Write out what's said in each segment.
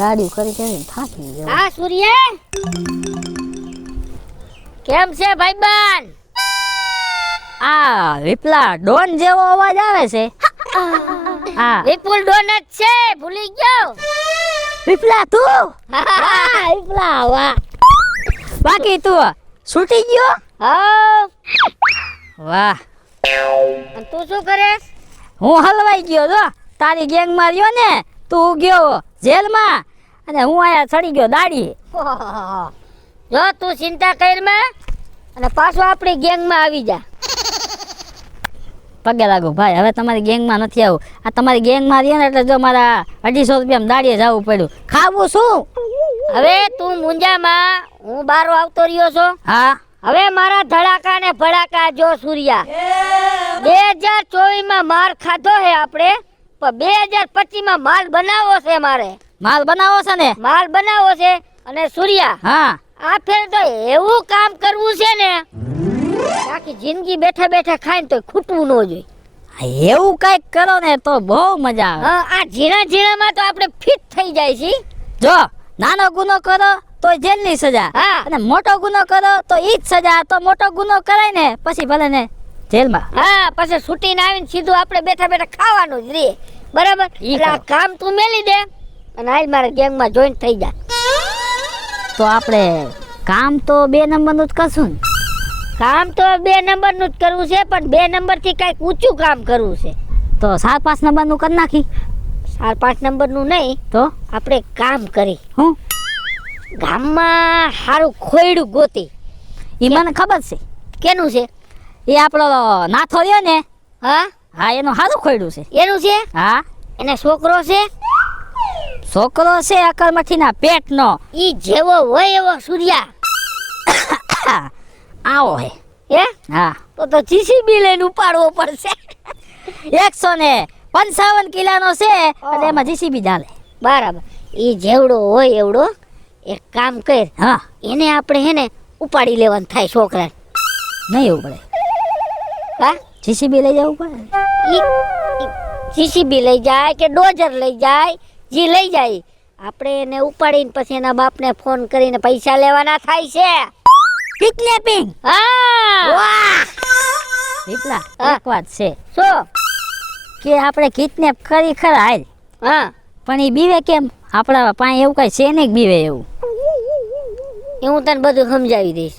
ગાડી કરી કરીને થાકી ગયો. હા સૂર્યા કેમ છે ભાઈબાન? આ વિપલા ડોન જેવો અવાજ આવે છે. હા વિપુલ ડોન જ છે, ભૂલી ગયો. વિપલા તું? હા વિપલા વાહ. બાકી તું છૂટી ગયો? હા. વાહ. અને તું શું કરેસ? હું હલવાઈ ગયો જો તારી ગેંગ માં રહ્યો ને. તું ગયો જેલમાં અને હું આયા ચડી ગયો દાડી. જો તું ચિંતા કર માં અને પાછો આપણી ગેંગમાં આવી જા. પગે લાગુ ભાઈ, હવે તમારી ગેંગમાં નથી આવું. આ તમારી ગેંગમાં રહ્યો ને એટલે જો મારા 250 રૂપિયા દાડીએ જવું પડ્યું. ખાવું શું? હવે તું મુંજામાં, હું બારો આવતો રહ્યો છો. હા હવે મારા ધડાકા ને ભડાકા જો સૂર્યા. 2024 માં માર ખાધો હે આપણે, પણ 2025 માં માલ બનાવવો છે મારે. માલ બનાવો છે ને? માલ બનાવવો છે. અને સૂર્યા હા આ ફેર તો એવું કામ કરવું છે ને આખી જિંદગી બેઠા બેઠા ખાઈને તો ખૂટવું ન જોઈએ. એવું કઈક કરો ને તો બહુ મજા આવે. હા આ ઝીણા ઝીણામાં તો આપણે ફિટ થઈ જાય છે. જો નાનો ગુનો કરો તો જેલની સજા, હા. અને મોટો ગુનો કરો તો ઈ જ સજા. તો મોટો ગુનો કરાય ને પછી ભલે ને જેલમાં. હા પછી છૂટીને આવીને સીધું આપણે બેઠા બેઠા ખાવાનું જ રે. બરાબર? ઈ એટલે આ કરો. કામ તું મેલી દે અને હાલ મારા ગેંગમાં જોઈન થઈ જા. તો આપણે કામ તો 2 નંબરનું જ કરશું ને? કામ તો 2 નંબરનું જ કરવું છે, પણ 2 નંબરથી કાંઈક ઊંચું કામ કરવું છે. તો 4-5 નંબરનું કરી નાખી. 4-5 નંબરનું નહીં, તો આપણે કામ કરી હું ગામમાં સારું ખોયડું ગોતી. ઈ મને ખબર છે. કેનું છે? એ આપણો નાથો રહ્યો ને, હા હા એનું સારું ખોયડું છે. એનું છે? હા એને છોકરો છે? છોકરો છે અકલમઠીના પેટનો. ઈ જેવો હોય એવો સૂર્યા. આવો હે. હે હા તો જીસીબી લઈને ઉપાડવો પડશે. 155 કિલોનો છે અને એમાં જીસીબી ચાલે. બરાબર. ઈ જેવડો હોય એવડો એક કામ કર, હા એને આપણે હે ને ઉપાડી લેવાનું થાય છોકરાને. નહીં એવું પડે. હા જીસીબી લઈ જવું પડે. જીસીબી લઈ જાય કે ડોઝર લઈ જાય, જે લઈ જાય આપણે એને ઉપાડીને પછી એના બાપને ફોન કરીને પૈસા લેવાના થાય છે. કિડનેપિંગ. હા વાહ વિપલા હા. એક વાત છે શું? કે આપણે કિડનેપ કરી ખરા હાલ, હા પણ એ બીવે કેમ? આપણા પાસે એવું કઈ છે ને બીવે એવું? એ હું તને બધું સમજાવી દઈશ.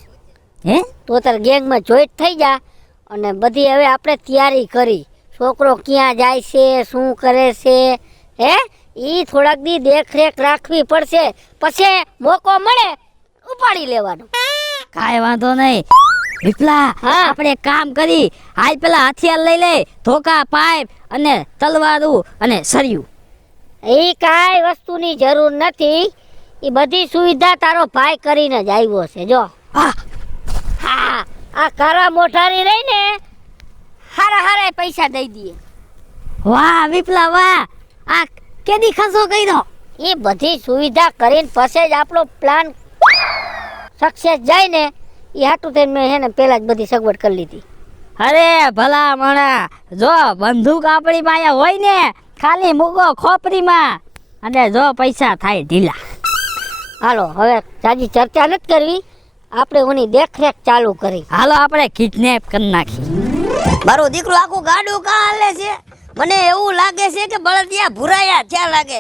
હે તો તાર ગેંગમાં જોઈન્ટ થઈ જા અને બધી હવે આપણે તૈયારી કરી. છોકરો ક્યાં જાય છે, શું કરે છે, હે ઈ થોડાક દી દેખરેખ રાખવી પડશે. પછી મોકો મળે ઉપાડી લેવાનો. કાંઈ વાંધો નહીં વિપલા. હા. આપણે એક કામ કરી, હાલ પેલા હથિયાર લઈ લે. ધોકા, પાઇપ અને તલવારું અને સરિયું. એ કાંઈ વસ્તુની જરૂર નથી. એ બધી સુવિધા તારો ભાઈ કરીને જ આવ્યો છે. જો હા હા આ કારા મોઢારી રહી ને હારા હારા પૈસા દઈ દઈએ. વાહ વિપલા વાહ. આ કેદી ખસો કર્યો? એ બધી સુવિધા કરીને પછી જ આપણો પ્લાન સક્સેસ જાય ને એ હાટું થઈને મેં હે ને પહેલા જ બધી સગવડ કરી લીધી. અરે ભલા મણા, જો બંદૂક આપણી પાસે હોય ને ખાલી મૂકો ખોપરીમાં અને જો પૈસા થાય ઢીલા. હાલો હવે જાજી ચર્ચા નથી કરવી, આપણે ઓની દેખરેખ ચાલુ કરી. હાલો આપણે કિડનેપ કરી નાખી. મારું દીકરું આખું ગાડું કા હાલે છે? મને એવું લાગે છે કે બળદિયા ભૂરાયા ત્યાં લાગે.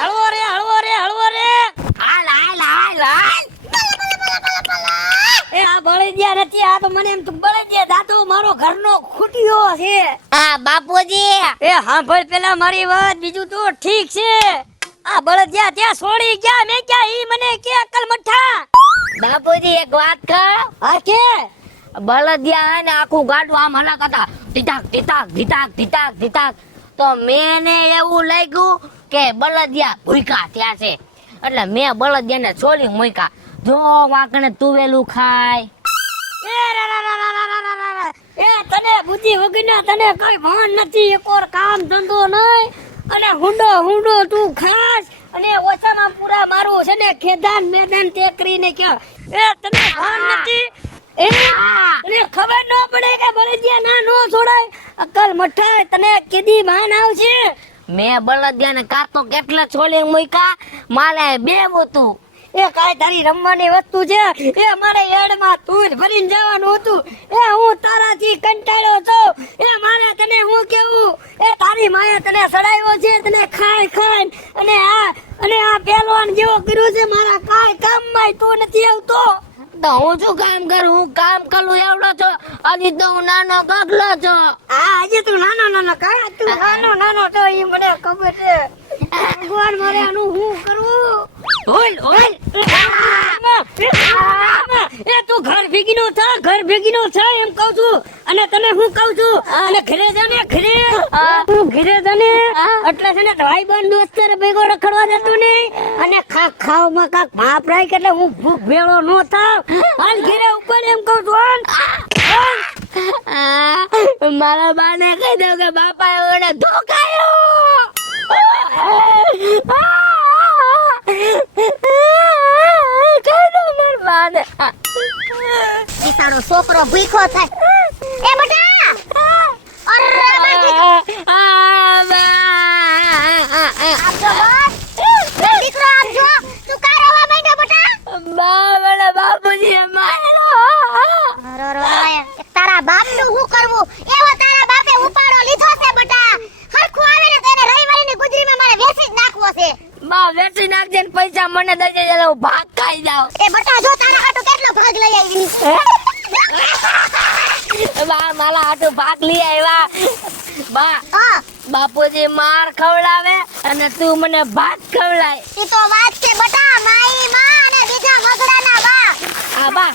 હળવો રે હળવો રે હળવો રે. હાલ હાલ હાલ હાલ. એ આ બળદિયા નથી, આ તો મને એમ તો બળદિયા દાદો મારો ઘરનો ખૂટ્યો છે. હા બાપુજી. એ સાંભળ પેલા મારી વાત, બીજું તો ઠીક છે. આ બળદિયા ત્યાં છોડી ગયા, મેં ક્યાં ઈ મને કે અકલ મઠ્ઠા. બાપુજી એક વાત કહું. હા કે બળદિયા હે ને આખું ગાડું આમ હલા કરતા ટીટાક ટીટાક ટીટાક ટીટાક ટીટાક. તો મેં ને એવું લાગ્યું કે બળદિયા ભૂખ્યા ત્યાં છે, એટલે મેં બળદિયાને છોડી મૂક્યા. જો વાંકણે તુવેલું ખાય. એ તને બુદ્ધિ વગરના તને કઈ ભાન નથી. એક ઓર કામ ધંધો નહીં અને હુંડો તું ખાસ અને ઓછામાં પૂરા મારું છે ને ખેદાન મેદાન ટેકરીને કે એ તને ભાન નથી. એ તને ખબર ન પડે કે બળદિયા ના નો છોડાય. અકલ મઠાય તને કેદી ભાન આવશે? મેં બળદિયાને કાતો કેટલા છોલે મૂક્યા, મારે બે હતું. એ કાંઈ તારી રમવાની વસ્તુ છે એ મારે યાર્ડમાં તું ભરીને જવાનું હતું. એ હું તારાથી કંટાળ્યો છું. એ મારે તને હું કેવું, એ તારી માએ તને સડાવ્યો છે, તને ખાઈ અને આ પહેલવાન જેવો કર્યો છે. મારા કાંઈ કામમાં તું નથી આવતો. તો હું શું કામ કરું? હું કામ કરું એવડો છો, હજી તો હું નાનો ગગલો છો. હા હજી તું નાનો કાંઈ તું નાનો તો એ મને ખબર છે. ભગવાન મારે આનું હું કરવું? હોલ હોલ એ તું ઘર ભેગીનો થા, ઘર ભેગીનો થા એમ કહું છું. અને તને હું કહું છું, અને ઘરે જાને ઘરે તું ઘરે જાને એટલે છે ને ભાઈ બંધ દોસ્તર ભેગો રખડવા જતું નહીં. અને ખાવામાં કાક ભાપ રાખ એટલે હું ભૂખ ભેળો નો થાવ. હાલ ઘરે ઉપર એમ કહું છું. હાલ. મારા બાને કહી દઉં કે બાપા એવડે ધોકાયો. કહી દઉં મારા બાને. બિચારો છોકરો ભૂખ્યો થાય. એ બેટા અરે દીકરો આમ જો, તું કા રોવા માંડ્યો બેટા? બાબા બાપુજી મારો. તારા બાપનું શું કરવું? એવો તારા બાપે ઉપાડો લીધો છે બેટા. હરખું આવે ને તો એને રવિવારની ગુજરીમાં મારે વેચી જ નાખવો છે. બા વેચી નાખજે ને પૈસા મને દઈ દેજે, હું ભાગ ખાઈ જાઉં. એ બેટા જો તારા હાટુ કેટલો ભાગ લઈ આવી. બા મારા હાટુ ભાગ લઈ આવ્યા. બા હા બાપુજી માર ખવડાવે અને તું મને ભાત ખવડાય. ઈ તો વાત છે બેટા. માઈ માં અને બીજા મગડાના બા. આ બા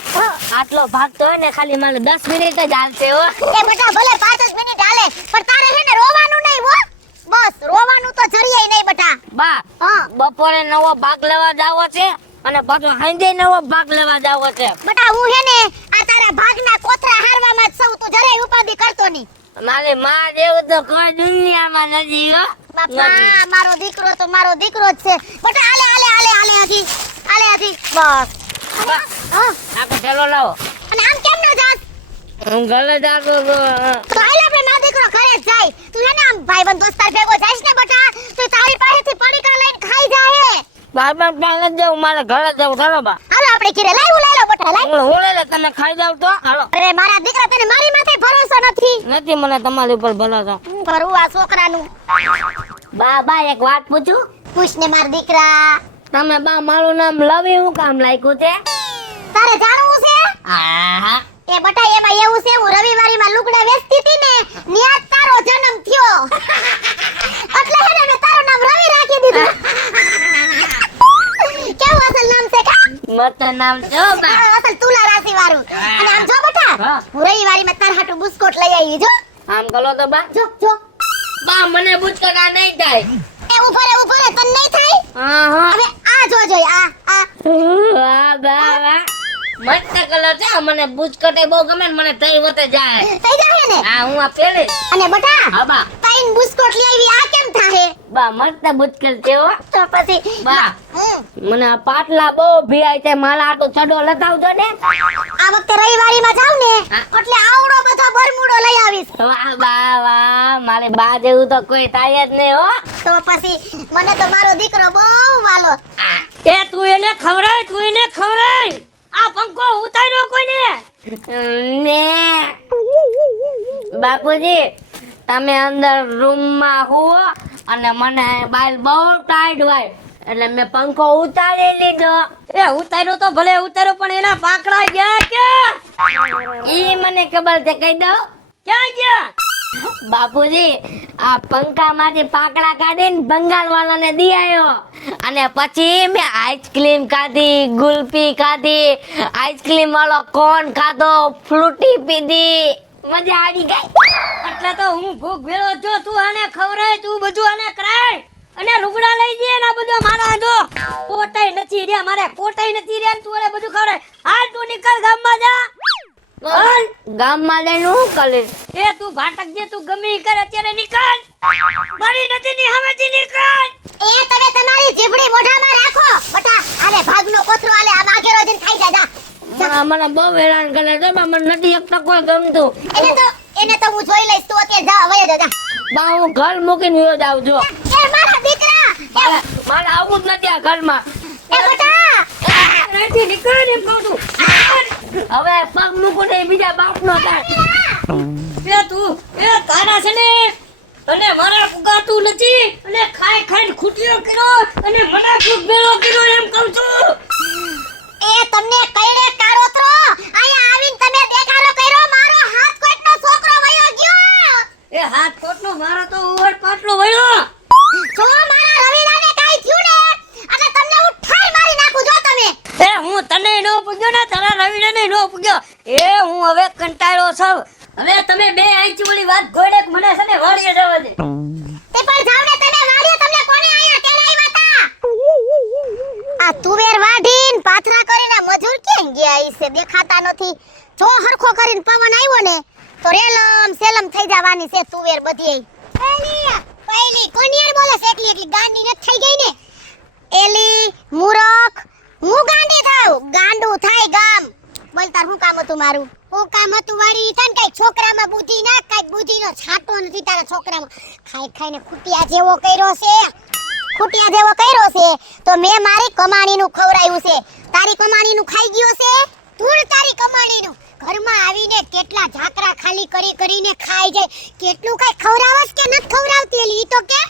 આટલો ભાગ તો હે ને ખાલી મને 10 મિનિટ જ હાલશે હો. એ બેટા ભલે 5 જ મિનિટ હાલે, પણ તારે હે ને રોવાનું નહીં હો. બસ રોવાનું તો જરીએ નહીં બેટા. બા હા બપોરે નવો ભાગ લેવા જાવો છે અને પાછો સાંજે નવો ભાગ લેવા જાવો છે. બેટા હું હે ને આ તારા ભાગના કોથરા હારવામાં જ સૌ, તું જરાય ઉપાધિ કરતો નહીં. મારી માં જેવું તો કોઈ દુનિયામાં નથી હો. બાપા મારો દીકરો તો મારો દીકરો જ છે બેટા. આલે હજી બસ. બા હા આપણે થેલો લાવો. અને આમ કેમ ન જાસ? હું ઘરે જાતો તો તો હાલ આપણે મારો દીકરો ઘરે જ જાય. તું હે ને આમ ભાઈબંધ દોસ્તાર ભેગો જાઈશ ને બેટા, તો તારી પાસેથી પડીકા લઈને ખાઈ જાય. બાબા પાસે જાઉં, મારે ઘરે જાઉં. ચાલો બા હાલો આપણે ઘરે લઈ લો બેટા લઈ. હું લઈ લે, તમે ખાઈ જાવ તો હાલો. અરે મારા દીકરા તને મારી માથે ભરોસો નથી. નથી મને તમારી ઉપર ભરોસો. હું કરું આ છોકરાનું? બા એક વાત પૂછું? પૂછ ને મારા દીકરા. તમે બા મારું નામ લવી હું કામ લાગ્યું છે? તારે જાણવું છે? હા એ બટા એમાં એવું છે, હું રવિવારીમાં લુગડા વેચતી હતી ને ન્યા જ તારો જન્મ થયો. એટલે હે ને મેં તારું નામ રવિ રાખી દીધું. કેવું અસલ નામ છે કા? મત નામ જો બા. આ અસલ તુલા રાશિ વાળું. અને આમ જો બટા, હા. હું રવિવારીમાં તાર હાટુ બિસ્કુટ લઈ આવી જો. આમ કરો તો બા. જો બા મને બુચકડા નહીં થાય. એ ઉભો રે તને નહીં થાય. હા હવે આ જોજો આ વાહ બા મસ્ત કલર છે. મને બુચકટે બહુ ગમે ને મને તઈ વતે જાય. થઈ જાય ને. હા હું આ પેલે. અને બટા હા બા. તાઈન બિસ્કુટ લઈ આવી આ કેમ થાહે? બા મસ્ત બુચકલ છે હો. તો પછી બા હમ. મને આ પાટલા બહુ ભીયાય છે, મારા આટો છડો લતાવજો ને. આ વખતે રવિવારીમાં જાવ ને હા. એટલે આવડો બધો બરમુડો લઈ આવીશ. વાહ વાહ મારે બા જેવું તો કોઈ થાય જ નહીં હો. તો પછી મને તો મારો દીકરો બહુ વાલો. એ તું એને ખવડાય. આ પંખો ઉતાર્યો કોઈને? ને બાપુજી તમે અંદર રૂમમાં હુઓ અને મને બાલ બહુ ટાઈટ હોય એટલે મેં પંખો ઉતારી લીધો. એ ઉતાર્યો તો ભલે ઉતાર્યો, પણ એના પાકડા ગયા કે? ઈ મને ખબર છે, કહી દઉં. ક્યાં ગયા? બાપુજી આ પંખામાંથી પાકડા કાઢીને બંગાળ વાળાને દી આવ્યો અને પછી મેં આઈસ્ક્રીમ ખાધી, ગુલ્ફી ખાધી, આઈસ્ક્રીમ વાળો કોન ખાધો, ફ્રૂટી પીધી, મજા આવી ગઈ. એટલે તો હું ભૂખ ભેળો છો. તું આને ખવડાય, તું બધું આને કરાય અને લુગડા લઈ જઈએ ને આ બધું મારા જો કોટાઈ નથી રહ્યા, મારે કોટાઈ નથી રહ્યા ને તું એને બધું ખવડાય. હાલ તું નીકળ ગામમાં જા. ગામમાં લઈને હું કરીશ? એ તું ભાટક જે તું ગમે ઈ કર, અત્યારે નીકળ. મારી નથી ની હવેથી નીકળ. એ તમે તમારી જીભડી મોઢામાં રાખો. બટા આને ભાગનો કોથરો આલે આ માગેરો જઈને ખાઈ જા. મને બહુ હેરાન કરે છે બા, મને નથી એકતા કોઈ ગમતું. એને તો હું જોઈ લઈશ. તું અત્યારે જા વયો જા. બા હું ઘર મૂકીને વયો જાઉં છું. એ મારે આવું જ નથી આ ઘરમાં. એ બટા અહીંથી નીકળ એમ કહું છું. હવે પગ મૂકું ને બીજા બાપનો થાય. એ તું એ તારા છે ને અને મારા પુગાતું નથી અને ખાઈ ખાઈને ખૂટ્યો કર્યો અને મને ફૂગ ભેળો કર્યો એમ કહું છું. એ તમને કઈડે કારોતરો અહીંયા આવીને તમે દેખાડો કર્યો મારો હાથ કોટનો છોકરો વયો ગયો એ હાથ કોટનો મારો તો ઓવર પાટલો વળ્યો. જો મારા રવિલાને કાઈ થયું ને એટલે તમને હું ઠાઈ મારી નાખું જો તમે એ હું તને નો પૂગ્યો ને તારા રવિને નો પૂગ્યો. એ હું હવે કંટાળો છું. હવે તમે બે આંચી ઓલી વાત ગોળે મને છે ને વાડીએ જવા દે. તે પણ જાવ ને તમે વાડીએ તમને કોને આયા તેડાઈ હતા આ તુવેર વાઢીન પાથરા કરીને મજૂર ક્યાં ગયા ઈસે દેખાતા નથી જો હરખો કરીને પવન આવ્યો ને તો રેલમ સેલમ થઈ જવાની છે તુવેર બધી પહેલી કોનિયર બોલે છે એકલી ગાંડી ન થઈ ગઈ ને એલી મૂરખ હું ગાંડી થાઉ ગાંડું થાય ગામ બોલ તાર હું કામ હતું મારું હું કામ હતું વાડી તન કઈ છોકરામાં બુદ્ધિ ના કઈ બુદ્ધિનો છાંટો નથી તારા છોકરામાં ખાઈ ખાઈને ખૂટિયા જેવો કર્યો છે તો મેં મારી કમાણીનું ખવરાયું છે તારી કમાણીનું ખાઈ ગયો છે તું તારી કમાણીનું ઘરમાં આવીને કેટલા ઝાકરા ખાલી કરીને ખાઈ જાય કેટલું કઈ ખવરાવસ કે નથી ખવરાવતી એલી ઈ તો કે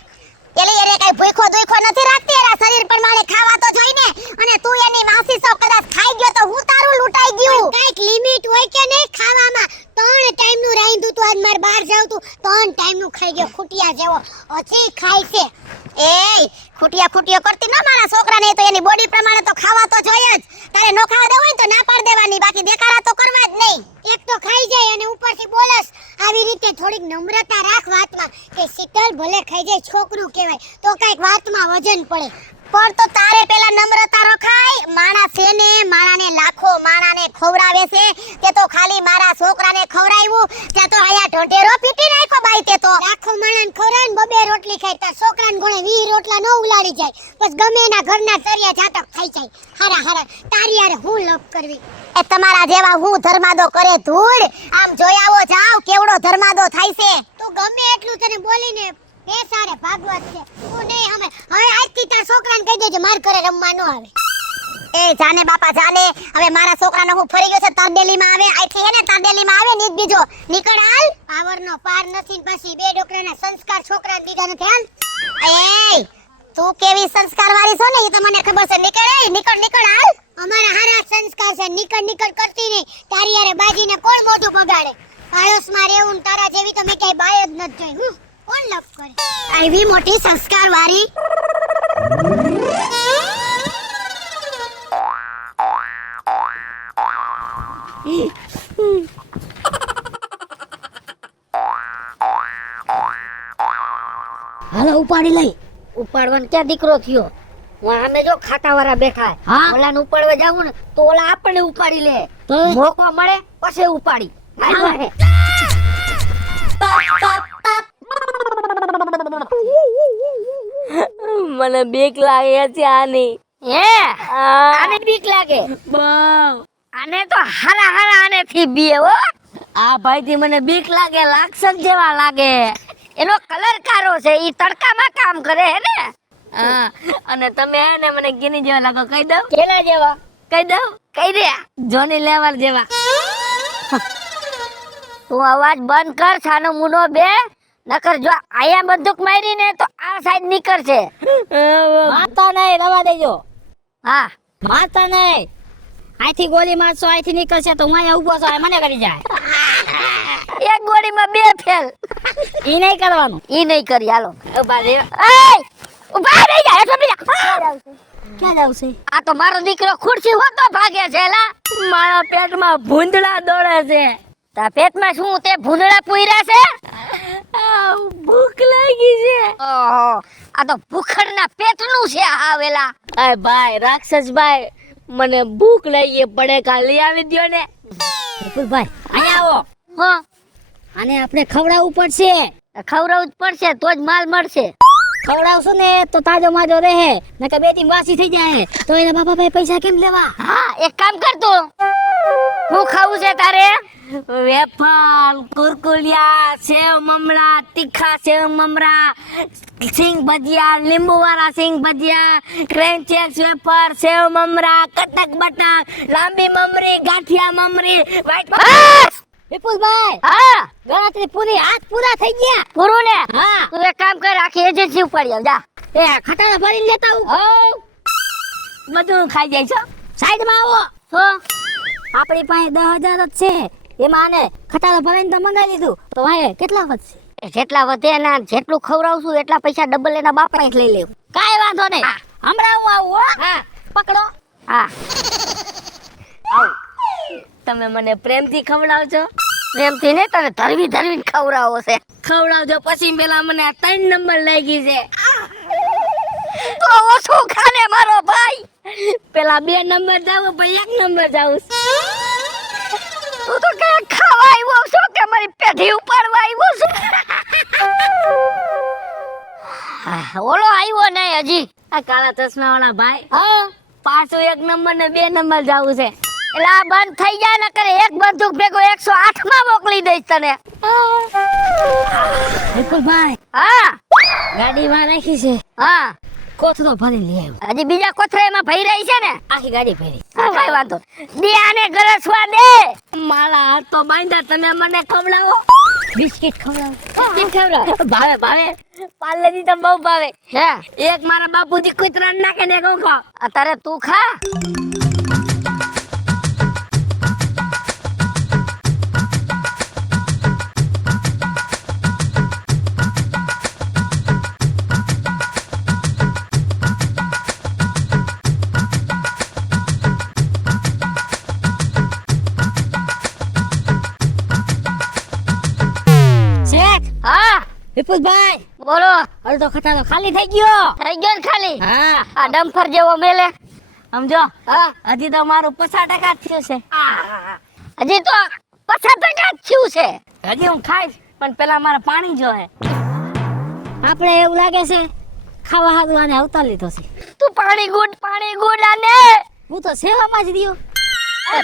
એલી એરે કઈ ભૂખો દુખો નથી રાખતી એરા શરીર પ્રમાણે ખાવા તો જોઈને અને તું એની માસી સૌ કદાચ ખાઈ ગયો તો હું તારું લૂંટાઈ ગયું કઈક લિમિટ હોય કે નહીં ખાવામાં 3 ટાઈમનું રાંધું તું આજ માર બહાર જાવ તું 3 ટાઈમનું ખાઈ ગયો ખૂટિયા જેવો હજી ખાય છે એય ખૂટિયા કરતી ન મારા છોકરાને તો એની બોડી પ્રમાણે તો ખાવા તો જોઈએ જ તારે નો ખાવા દેવું હોય તો ના પાડ દેવાની બાકી દેખાડા તો કરવા જ નહીં એક તો ખાઈ જાય અને ઉપરથી બોલસ આવી રીતે થોડીક નમ્રતા રાખ વાતમાં કે શીતલ ભલે ખાઈ જાય છોકરું કહેવાય તો કઈક વાતમાં વજન પડે પણ તો તારે પેલા નમ્રતા રખાય માણા છે ને માણાને લાખો માણાને ખવરાવે છે તે તો ખાલી મારા છોકરાને ખવરાવ્યું તે તો આયા ઢોઢેરો પીટી નાખ્યો બાઈ તે તો લાખો માણાને ખવરાવીને બબે રોટલી ખાય તાર છોકરાને ગોળે 20 રોટલા ન ઉલાડી જાય બસ ગમે એના ઘરના ચરિયા જાતક ખાઈ જાય હારા તારી યાર હું લપ કરવી એ તમારા જેવા હું ધર્માદો કરે ધૂળ આમ જોઈ આવો જાવ કેવડો ધર્માદો થાય છે તું ગમે એટલું તને બોલીને એ સારે ભાગવત છે તું નહીં હવે આજથી તાર છોકરાને કહી દેજે માર ઘરે રમવા ન આવે એ જાને બાપા જાને હવે મારા છોકરાનો હું ફરી ગયો છે તરડેલીમાં આવે આથી હે ને તરડેલીમાં આવે નીત બીજો નીકળ હાલ પાવરનો પાર નથી પછી બે ડોકરાના સંસ્કાર છોકરાને દીધા નથી હાલ એ તું કેવી સંસ્કાર વાળી છો ને એ તો મને ખબર છે નીકળ હાલ અમારા હારા સંસ્કાર છે નીકળ કરતી નહીં તારી યારે બાજીને કોણ મોઢું બગાડે આળસમાં રહેવું તારા જેવી તો મેં ક્યાંય બાય જ નથી જોઈ કોણ લપ કરે આવી મોટી સંસ્કાર વાળી હાલો ઉપાડી લઈ ઉપાડવાનો ક્યાં દીકરો થયો હું સામે જો ખાટાવાળા બેઠા હા? ઓલાને ઉપાડવા જાવું ને તો ઓલા આપણને ઉપાડી લે તો? મોકો મળે પછી ઉપાડી હાલો. મને બીક લાગે છે આની આને બીક લાગે આને તો હારા આને થી બીએ હો આ ભાઈ થી મને બીક લાગે લાક્ષક જેવા લાગે એનો કલર કારો છે ઈ તડકામાં કામ કરે હે ને હા અને તમે હે ને મને ગીની જેવા લાગો કહી દઉં કેલા જેવા કહી દે જોની લેવલ જેવા તું અવાજ બંધ કર છાનો મુનો બે નકર જો આયા બંદૂક મારી ને તો આ સાઈડ નીકળશે મારતા નહીં રવા દેજો હા મારતા નહીં અહીંથી ગોળી મારશો અહીંથી નીકળશે તો હું અહીંયા ઊભો છું મને કરી જાય એક ગોળીમાં બે ફેલ ઈ નહીં કરવાનું ઈ નહીં કરી હાલો ઉભા રે ઉભા રહી જા એટલે બીજા ક્યાં જાવ છે આ તો મારો દીકરો ખુરશી હોતો ભાગે છે લા મારા પેટમાં ભૂંદડા દોડે છે તા પેટમાં શું તે ભૂંદડા પૂર્યા છે ભૂખ લાગી છે ઓહો આ તો ભૂખડના પેટનું છે આવેલા અરે ભાઈ રાક્ષસ ભાઈ મને ભૂખ લાગી પડે ખાલી આવી દ્યો ને ભાઈ અહીંયા આવો હા આને આપણે ખવડાવવું પડશે ખવડાવવું જ પડશે તો જ માલ મળશે ખવડાવશું ને તો તાજો માજો રહે નકર બે દી વાસી થઈ જાય તો એના બાપા ભાઈ પૈસા કેમ લેવા હા એક કામ કર તું હું ખાવું છે તારે વેફર, કુરકુરિયા, સેવ મમરા, તીખા સેવ મમરા, સિંગ ભજીયા, લીંબુ વાળા સિંગ ભજીયા, ક્રેન્ચેસ વેફર, સેવ મમરા, કટક બટક, લાંબી મમરી, ગાંઠિયા મમરી, વ્હાઈટ વિપુલભાઈ હા ગણતરી પૂરી હાથ પૂરા થઈ ગયા. પૂરું ને હા તું એક કામ કર, આખી એજન્સી ઉપાડી આવ જા. એ ખટારા ભરીને લેતા આવું. બધું ખાઈ જાય છો. સાઈડમાં આવો. શું આપણી પાસે 10,000 જ છે, એમાં આને ખટારો ભરાઈને તો મંગાવી લીધું, તો ભાઈ કેટલા વધશે? જેટલા વધે ને જેટલું ખવડાવશું એટલા પૈસા ડબલ એના બાપ પાસે લઈ લેવું. કાંઈ વાંધો નહીં, હમણાં હું આવું હો. હા પકડો. હા આવ. તમે મને પ્રેમથી ખવડાવજો. પ્રેમથી ને તને ધરવી ધરવીને ખવડાવો છે. ખવડાવજો પછી પેલા મને આ 3 નંબર લાગી છે. તો ઓછું ખાને મારો ભાઈ. પેલા 2 નંબર જાવ પછી 1 નંબર જાવ. તું તો કે ખાવા આવ્યો છો કે મારી પેઢી ઉપાડવા આવ્યો છો? ઓલો આવ્યો નહીં હજી. આ કાળા ચશ્મા વાળા ભાઈ. હા પાછો 1 નંબર ને 2 નંબર જાવું છે. એટલે આ બંધ થઈ જાય ને કરે એક બંદૂક ભેગો 108 માં મોકલી દઈશ તને. વિપુલભાઈ હા ગાડીમાં રાખી છે, હા કોથળો ભરી લઈ આવ્યો. હજી બીજા કોથળા એમાં ભરી રહી છે ને. આખી ગાડી ભરી. હા કઈ વાંધો દે આને ગરસવા દે. મારા હાથ તો બાંધા, તમે મને ખવડાવો. બિસ્કિટ ખવડાવો. બિસ્કિટ ખવડાવો. ભાવે ભાવે પાર્લેજી તો બહુ ભાવે. હે એક મારા બાપુજી કુતરા નાખે ને કહું ખા. અત્યારે તું ખા. શેઠ, હા વિપુલભાઈ બોલો. અડધો ખટારો ખાલી થઈ ગયો. થઈ ગયો ને ખાલી. હા આ ડમ્ફર જેવો મેલે સમજો. હા હજી તો મારું 50% જ થયું છે. હજી તો 50% જ થયું છે. હજી હું ખાઈશ પણ પેલા મારે પાણી જોઈએ. આપણે એવું લાગે છે ખાવા હારું આને અવતાર લીધો છે. તું પાણી ગુડ આને. હું તો સેવામાં જ રહ્યો.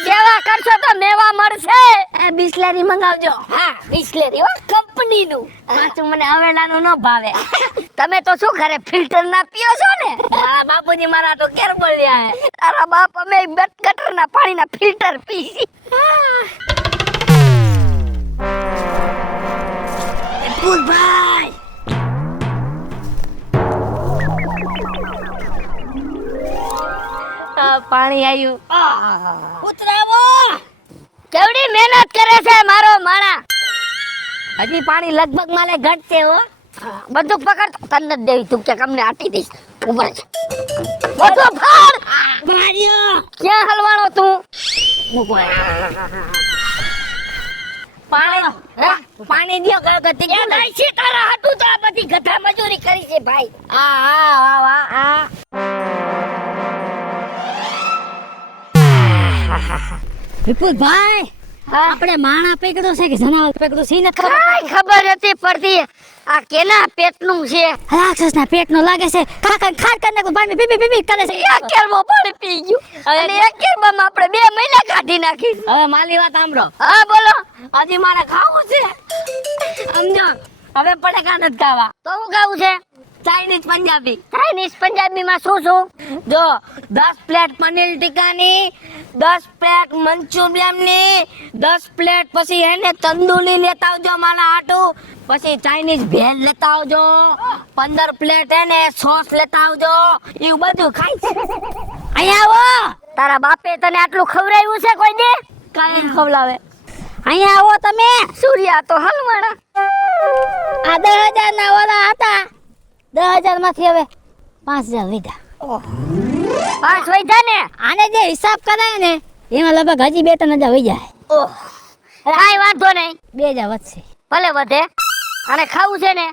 સેવા કરશો તો મેવા મળશે. એ બિસ્લેરી મંગાવજો. હા બિસ્લેરી હો કંપની નું. પાછું મને હવેલાનું ન ભાવે. તમે તો શું ઘરે ફિલ્ટર ના પીઓ છો ને. મારા બાપુજી મારા તો કેર બોલ્યા હે. તારા બાપ અમે ગટર ના પાણીના ફિલ્ટર પી છી. વિપુલભાઈ પાણી આવ્યું. ઉતરાવો. કેવડી મહેનત કરે છે મારો માણા. હજી પાણી લગભગ માલે ઘટશે હો. બધું પકડ તને જ દેવી તું કે અમને આટી દઈશ. ઉભર છે બધું ફાડ. માર્યો. ક્યાં હલવાણો તું? પાણી પાણી દિયો ગગતિ કે નહીં છે તારા હાટુ તો આ બધી ગધા મજૂરી કરી છે ભાઈ. આ વિપુલભાઈ આપણે માણા પકડ્યો છે કે જનાવર પકડ્યો છે ને કાઈ ખબર નથી પડતી. આ કેના પેટનું છે? રાક્ષસના પેટનો લાગે છે. કાકા ખાડ કરીને તો પાણી પીપી પીપી કરે છે. એક કેરમાં પાણી પી ગયું અને એક કેરમાં આપણે 2 મહિના કાઢી નાખી. હવે માલી વાત સાંભળો. હા બોલો. હજી મારે ખાવું છે. સમજો હવે પટેકા નથી ખાવા. તો હું ગાવું છે ચાઇનીઝ પંજાબી. ચાઇનીઝ પંજાબીમાં શું શું? જો 10 પ્લેટ પનીર ટીકાની, 10 પ્લેટ મંચુરિયનની, 10 પ્લેટ પછી એને તંદૂરી લેતા આવજો મારા હાટુ. પછી ચાઇનીઝ ભેળ લેતા આવજો. 15 પ્લેટ એને સોસ લેતા આવજો. એવું બધું ખાઈ છે. અહીંયા આવો. તારા બાપે તને આટલું ખવડાવ્યું છે કોઈ દે? કાંઈ ખવડાવે. અહીંયા આવો તમે. સૂર્યા તો હલવાણા. આ 10,000 ના વાળા હતા. 10,000 માંથી હવે 5,000 લીધા. 5 વૈધા ને. આને જે હિસાબ કરાય ને એમાં લગભગ હજી 2-3,000 વહી જાય. ઓહ કાઈ વાંધો નહીં. 2,000 વધશે. ભલે વધે. અને ખાવું છે ને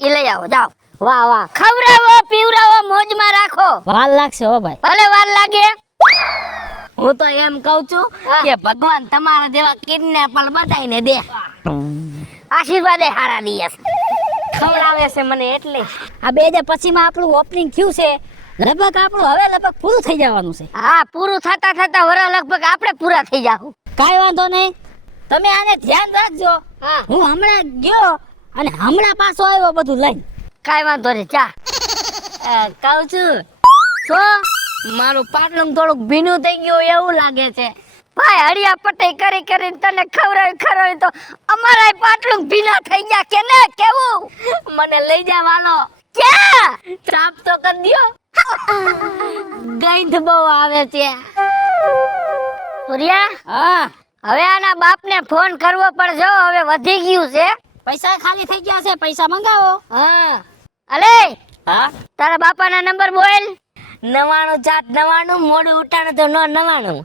એ લઈ આવો જાઓ. વાહ વાહ ખવડાવો પીવડાવો મોજમાં રાખો. વાર લાગશે હો ભાઈ. ભલે વાર લાગે. હું તો એમ કહું છું કે ભગવાન તમારા જેવા કિડનેપર બધાઈને દે. આશીર્વાદે હારા દિયસ. ખવડાવે છે મને એટલે. આ 2025 માં આપણું ઓપનિંગ થયું છે. લગભગ આપણું હવે લગભગ પૂરું થઈ જવાનું છે. હા પૂરું થતા થતા વરા લગભગ આપણે પૂરા થઈ જાહું. કાંઈ વાંધો નહીં. તમે આને ધ્યાન રાખજો. હા. હું હમણાં ગયો અને હમણાં પાછો આવ્યો બધું લઈને. કાંઈ વાંધો નહીં, ચા. કહું છું શું? મારું પાટલું થોડુંક ભીનું થઈ ગયું એવું લાગે છે. ભાઈ હળિયા પટાઈ કરી કરીને તને ખવડાવી તો અમારા પાટલું ભીના થઈ ગયા કે ને કેવું? મને લઈ જા વાલો. ક્યાં? સાફ તો કરી દ્યો. ગંધ બહુ આવે છે. સૂર્યા, હા, હવે આના બાપને ફોન કરવો પડશે હો, હવે વધી ગયું છે. પૈસા ખાલી થઈ ગયા છે. પૈસા મંગાવો. હા. અલે, હા, તારા બાપાના નંબર બોલ. 99 મોડું ઉઠાણું તો 99.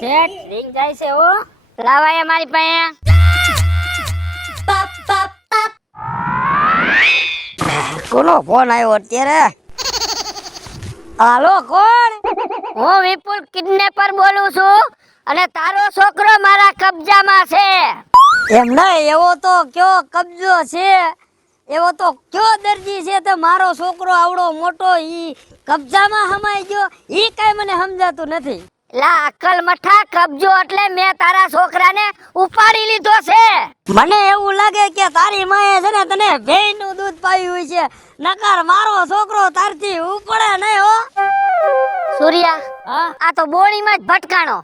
શેઠ રિંગ જાય છે હો. લાવાય મારી પાસે. કોનો ફોન આવ્યો અત્યારે? હાલો, કોણ? હું વિપુલ કિડનેપર બોલું છું અને તારો છોકરો મારા કબજામાં છે. એમ નહીં, એવો તો કયો કબજો છે? એવો તો કયો દરજી છે તો મારો છોકરો આવડો મોટો ઈ કબજામાં હમાઈ ગયો? ઈ કઈ મને સમજાતું નથી. લા અકલ મઠા, કબજો એટલે મેં તારા છોકરાને ઉપાડી લીધો છે. મને એવું લાગે કે તારી માએ છે ને તને ભેંસનું દૂધ પાયું છે. નકર મારો છોકરો તારથી ઉપડે નહીં હો. સૂર્યા, હા, આ તો બોણીમાં જ ભટકાણો.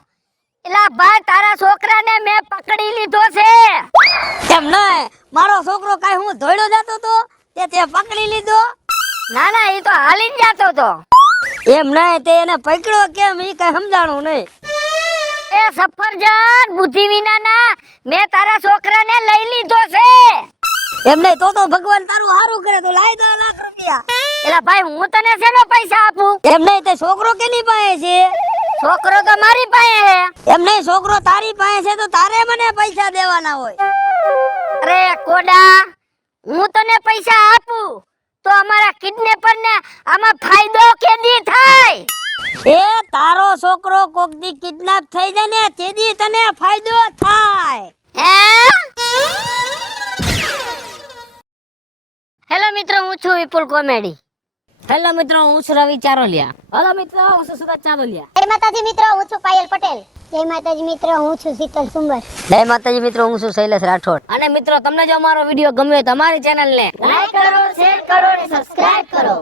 એલા ભાઈ, તારા છોકરાને મેં પકડી લીધો છે. એમ નહીં, મારો છોકરો કાઈ હું દોડ્યો જતો તો તે પકડી લીધો? ના ના, એ તો હાલી જ જતો તો. એમ નહીં, તે એને પકડ્યો કેમ ઈ કઈ સમજાણું નહીં. એ સફરજન બુદ્ધિ વિનાના, મેં તારા છોકરાને લઈ લીધો છે. એમ નહીં, તો ભગવાન તારું સારું કરે તો લાઈ 10 લાખ રૂપિયા. એલા ભાઈ, હું તને શેનો પૈસા આપું? એમ નહીં, તે છોકરો કેની પાસે છે? છોકરો તો મારી પાસે છે. એમ નહીં, છોકરો તારી પાસે છે તો તારે મને પૈસા દેવાના હોય. અરે કોડા, હું તને પૈસા આપું તો અમારા કિડનેપર ને આમાં ફાયદો કેદી થાય? એ તારો છોકરો કોક દી કિડનેપ થઈ જાય ને તેદી તને ફાયદો થાય. હે? હેલો મિત્રો, હું છું વિપુલ કોમેડી. હેલો મિત્રો, હું છું રવિ ચારોલિયા. હેલો મિત્રો, હું છું સુરત ચારોલિયા. જય માતાજી મિત્રો, હું છું પાયલ પટેલ. જય માતાજી મિત્રો, હું છું શીતલ સુંબર. જય માતાજી મિત્રો, હું છું શૈલેષ રાઠોડ. અને મિત્રો, તમને જો અમારો વિડીયો ગમ્યો તો અમારી ચેનલ ને લાઈક કરો, શેર કરો અને સબસ્ક્રાઇબ કરો.